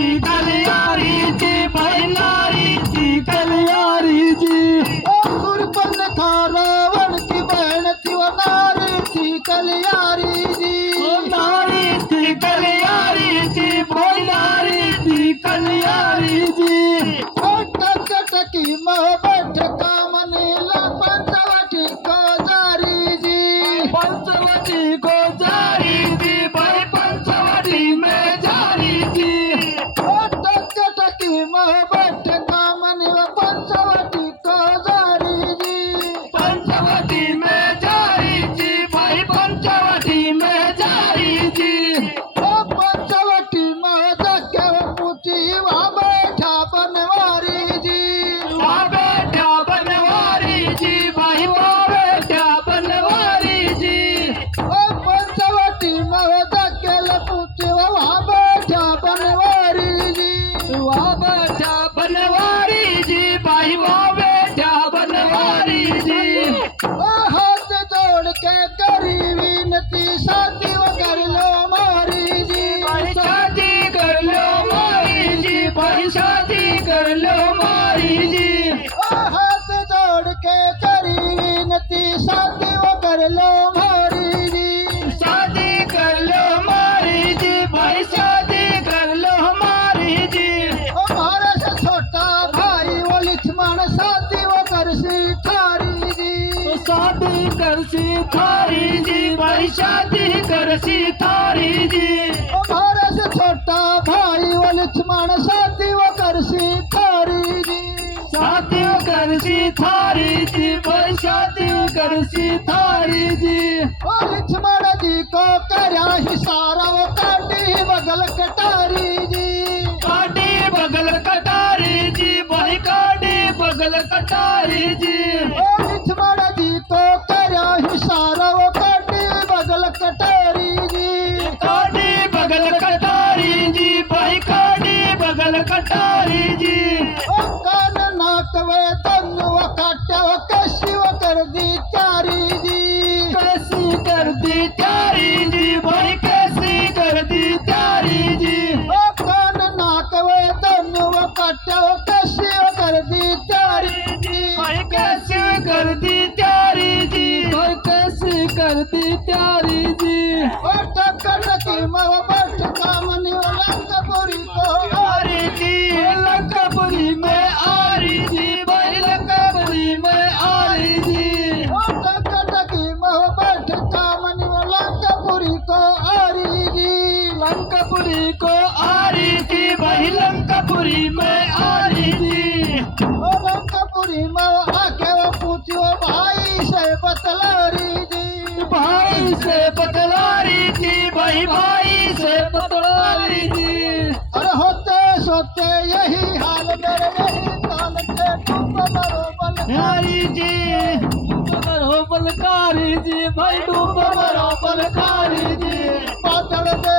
नारीची कल्याणीची by नारीची कल्याणीची सुरपन Ravan की बहन थी वो नारी थी कल्याणी जी नारीची कल्याणीची बाई नारीची कल्याणीची टकी मोहब्बत का मनीला पंचवटी को जारी जी पंचवटी को जारी जी भाई पंचवटी में जारी जी टकी मोहब्बत का मनीला पंचवटी को जारी जी पंचवटी में जारी जी भाई पंचवटी में जारी जी पंचवटी में जाके वो पूछी वहाँ बैठा बनवारी जी वहाँ बैठा बनवारी जी भाई वहाँ बैठा बनवारी जी पंचवटी में जाके पूछी वहाँ बैठा बनवारी जी वहाँ बैठा बनवारी जी भाई वहाँ बैठा बनवारी जी हाथ जोड़ के करी विनती शादी वो कर लो मारी जी भाई शादी कर लो मारी जी भाई शादी कर लो मारी जी हाथ जोड़ के करी विनती शादी वो कर लो मारी जी शादी कर लो मारी जी भाई शादी कर लो मारी जी हमारा से छोटा भाई वो लक्ष्मण शादी वो कर सी थारी जी शादी कर सी थारी जी भाई शादी कर सी थारी जी हमारा से छोटा भाई वो लक्ष्मण शादी वो कर सी थारी जी शादी कर सी थारी जी भाई शादी कर सी थारी जी ओ लक्ष्मण जी को करया हिसारा वो काटी बगल कटारी जी काटी बगल कटारी जी भाई काटी बगल कटारी जी ओ लक्ष्मण जी को करया हिसारा वो काटी बगल कटारी जी काटी बगल कटारी जी भाई काटी बगल कटारी जी ओ कान नाक वे तनु वो काट्या वो कैसी वो कर दी चारी जी कैसी कर दी त्यारी जी भाई कैसी कर दी त्यारी जी ओ कान नाक वे तनु वो काट्या वो कैसी वो कर दी चारी जी भाई कैसी कर दी त्यारी जी भाई कैसी कर दी त्यारी जी टकी मोहब्बत का मनी लंकापुरी को आरी जी लंकापुरी में आरी जी भाई लंकापुरी में आरी जी टकी मोहब्बत का मनी लंकापुरी को आरी जी लंकापुरी को आरी जी भाई लंकापुरी में आरी जी ओ लंकापुरी में आके वो पूछो भाई से बतलारी जी भाई से बतलारी जी भाई भाई से बतलारी जी अरे होते सोते यही हाल मेरे यही काल के तुम बरोबर नारी जी बलकारी जी भाई डूब बरो बलकारी जी बादल दे